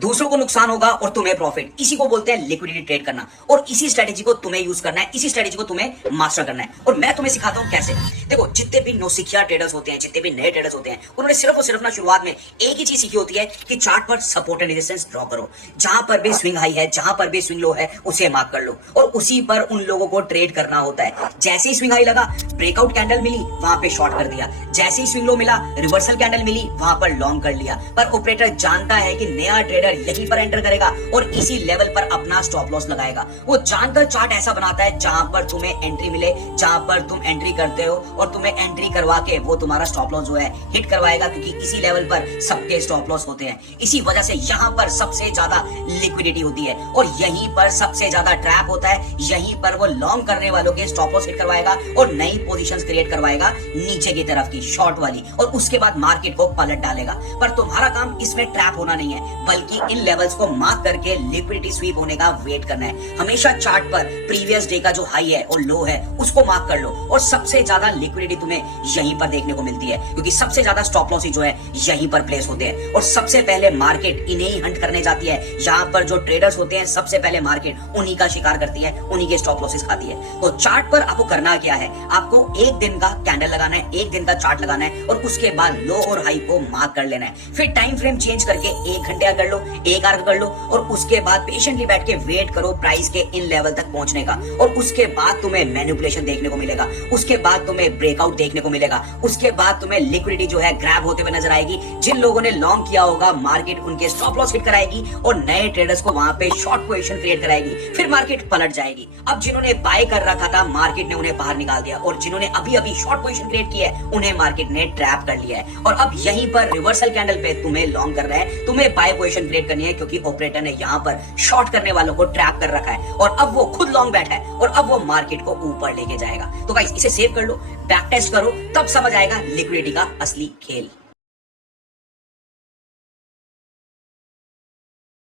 दूसरों को नुकसान होगा और तुम्हें प्रॉफिट। इसी को बोलते हैं लिक्विडिटी ट्रेड करना, और इसी स्ट्रेटेजी को तुम्हें यूज करना है, इसी स्ट्रेटेजी को तुम्हें मास्टर करना है। और मैं तुम्हें सिखाता हूं कैसे। देखो, जितने भी नौसिखिया ट्रेडर्स होते हैं, जितने भी नए ट्रेडर्स होते हैं, उन्होंने सिर्फ और सिर्फ ना शुरुआत में एक ही चीज सीखी होती है कि चार्ट पर सपोर्ट एंड रेजिस्टेंस ड्रॉ करो। जहां पर भी स्विंग हाई है, जहां पर भी स्विंग लो है, उसे मार्क कर लो और उसी पर उन लोगों को ट्रेड करना होता है। जैसे ही स्विंग हाई लगा, ब्रेकआउट कैंडल मिली, वहां पे शॉर्ट कर दिया। जैसे ही स्विंग लो मिला, रिवर्सल कैंडल मिली, वहां पर लॉन्ग कर लिया। पर ऑपरेटर जानता है कि नया ट्रेडर यहीं पर एंटर करेगा और इसी लेवल पर अपना स्टॉप लॉस लगाएगा। वो जानकर चार्ट ऐसा बनाता है जहां पर तुम्हें एंट्री मिले, जहां पर तुम एंट्री करते हो और तुम्हें एंट्री करवा के वो तुम्हारा स्टॉप लॉस जो है हिट करवाएगा, क्योंकि इसी लेवल पर सबके स्टॉप लॉस होते हैं। इसी वजह से यहां पर सबसे ज्यादा लिक्विडिटी होती है और यहीं पर सबसे ज्यादा ट्रैप होता है। यहीं पर वो लॉन्ग करने वालों के स्टॉप लॉस हिट करवाएगा और नई पोजीशंस क्रिएट करवाएगा नीचे की तरफ की शॉर्ट वाली, और उसके बाद मार्केट को पलट डालेगा। पर तुम्हारा काम इसमें ट्रैप होना नहीं है, बल्कि इन लेवल्स को मार्क करके लिक्विडिटी स्वीप होने का वेट करना है। हमेशा चार्ट पर प्रीवियस डे का जो हाई है और लो है उसको मार्क कर लो, और सबसे ज्यादा लिक्विडिटी तुम्हें यहीं पर देखने को मिलती है, क्योंकि सबसे ज्यादा स्टॉप लॉस जो है यहीं पर प्लेस होते हैं। और सबसे पहले मार्केट इन्हें ही हंट करने जाती है। यहाँ पर जो ट्रेडर्स होते हैं, सबसे पहले मार्केट उन्हीं का शिकार करती है, उन्हीं के स्टॉप लॉसेस खाती है। तो चार्ट पर आपको करना क्या है, आपको एक दिन का कैंडल लगाना है, एक दिन का चार्ट लगाना है और उसके बाद लो और हाई को मार्क कर लेना है। फिर टाइम फ्रेम चेंज करके 1 घंटे का कर लो, 1 आवर कर लो, और उसके बाद पेशेंटली बैठ के वेट करो प्राइस के इन लेवल तक पहुंचने का। और उसके बाद तुम्हें मैनिपुलेशन देखने को मिलेगा, उसके बाद तुम्हें ब्रेकआउट देखने को मिलेगा, उसके बाद तुम्हें लिक्विडिटी जो है ग्रैब होते हुए नजर आएगी। जिन लोगों ने लॉन्ग किया होगा, मार्केट उनके स्टॉप लॉस हिट कराएगी और नए ट्रेडर्स को वहां पे शॉर्ट पोजीशन क्रिएट कराएगी। फिर मार्केट पलट जाएगी। अब जिन्होंने बाय कर रखा था, मार्केट ने उन्हें बाहर निकाल दिया, और जिन्होंने अभी अभी शॉर्ट पोजीशन क्रिएट की है, उन्हें मार्केट ने ट्रैप कर लिया है। और अब यहीं पर रिवर्सल कैंडल पे तुम्हें लॉन्ग करना है, तुम्हें बाय पोजीशन क्रिएट करनी है, क्योंकि ऑपरेटर ने यहाँ पर शॉर्ट करने वालों को ट्रैप कर रखा है और अब वो खुद लॉन्ग बैठा है और अब वो मार्केट को ऊपर लेके जाएगा। तो गाइस, इसे सेव कर लो, बैक टेस्ट करो, तब समझ आएगा लिक्विडिटी का असली खेल।